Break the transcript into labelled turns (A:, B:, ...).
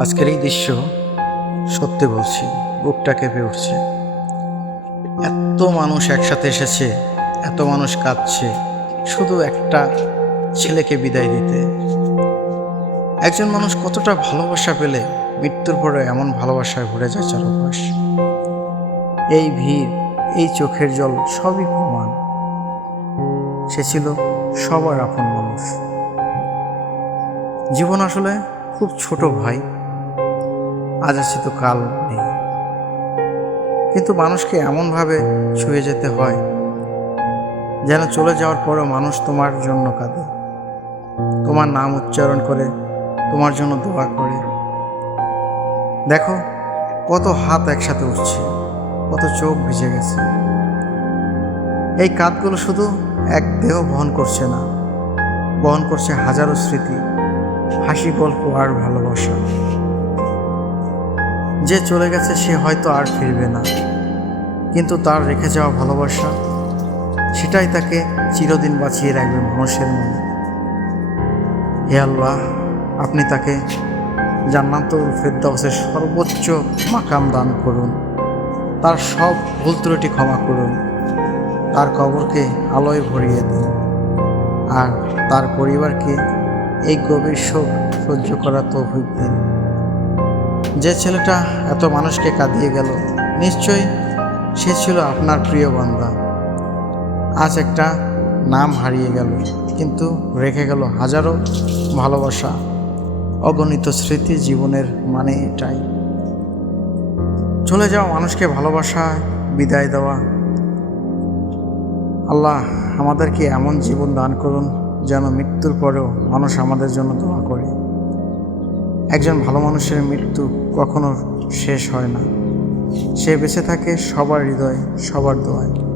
A: আজকের এই দৃশ্য সত্যি বলছি, বুকটা কেঁপে উঠছে। এত মানুষ একসাথে এসেছে, এত মানুষ কাঁদছে, শুধু একটা ছেলেকে বিদায় দিতে। একজন মানুষ কতটা ভালোবাসা পেলে মৃত্যুর পরে এমন ভালোবাসায় ভরে যায় চারপাশ। এই ভিড়, এই চোখের জল সবই প্রমাণ। সে ছিল সবার আপন মানুষ। জীবন আসলে খুব ছোট ভাই। আজ আছে তো কাল নেই। কিন্তু মানুষকে এমনভাবে ছুঁয়ে যেতে হয় যেন চলে যাওয়ার পরেও মানুষ তোমার জন্য কাঁদে। তোমার নাম উচ্চারণ করে, তোমার জন্য দোয়া করে। দেখো, কত হাত একসাথে উঠছে, কত চোখ ভিজে গেছে। এই কাঁধগুলো শুধু এক দেহ বহন করছে না, বহন করছে হাজারো স্মৃতি, হাসি গল্প আর ভালোবাসা। যে চলে গেছে সে হয়তো আর ফিরবে না। কিন্তু তার রেখে যাওয়া ভালোবাসা, সেটাই তাকে চিরদিন বাঁচিয়ে রাখবে মানুষের মনে। হে আল্লাহ, আপনি তাকে জান্নাতুল ফেরদাউসের সর্বোচ্চ মাকাম দান করুন। তার সব ভুল ত্রুটি ক্ষমা করুন। তার কবরকে আলোয় ভরিয়ে দিন। আর তার পরিবারকে এই গভীর শোক সহ্য করা তৌফিক দিন। যে ছেলেটা এত মানুষকে কাঁদিয়ে গেল, নিশ্চয়ই সে ছিল আপনার প্রিয় বান্দা আজ একটা নাম হারিয়ে গেল, কিন্তু রেখে গেল হাজারো ভালোবাসা, অগণিত স্মৃতি জীবনের মানে এটাই। চলে যাওয়া মানুষকে ভালোবাসা, বিদায় দেওয়া। আল্লাহ আমাদেরকে এমন জীবন দান করুন যেন মৃত্যুর পরেও মানুষ আমাদের জন্য দোয়া করে। একজন ভালো মানুষের মৃত্যু কখনো শেষ হয় না। সে বেঁচে থাকে সবার হৃদয়ে, সবার দোয়ায়।